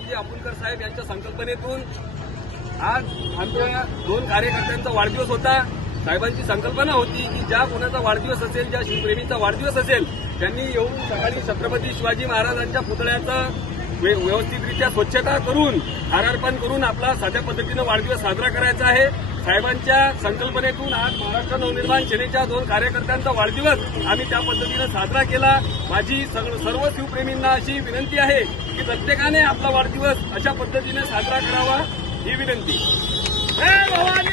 स्वामीजी अपुलकर साहेब यांच्या संकल्पनेतून आज आमच्या 2 कार्यकर्त्यांचा वाढदिवस होता। साहेबांची संकल्पना होती की ज्या कोणाचा वाढदिवस असेल, ज्या शिवप्रेमीचा वाढदिवस असेल, त्यांनी येऊन सकाळी छत्रपती शिवाजी महाराजांच्या पुतळ्याचा व्यवस्थितरित्या स्वच्छता करून हार अर्पण करून आपला साध्या पद्धतीनं वाढदिवस साजरा करायचा आहे। साहेबांच्या संकल्पनेतून आज महाराष्ट्र नवनिर्माण सेनेच्या 2 कार्यकर्त्यांचा वाढदिवस आम्ही त्या पद्धतीनं साजरा केला। माझी सर्व शिवप्रेमींना अशी विनंती आहे की प्रत्येकाने आपला वाढदिवस अशा पद्धतीने साजरा करावा ही विनंती। जय भवानी।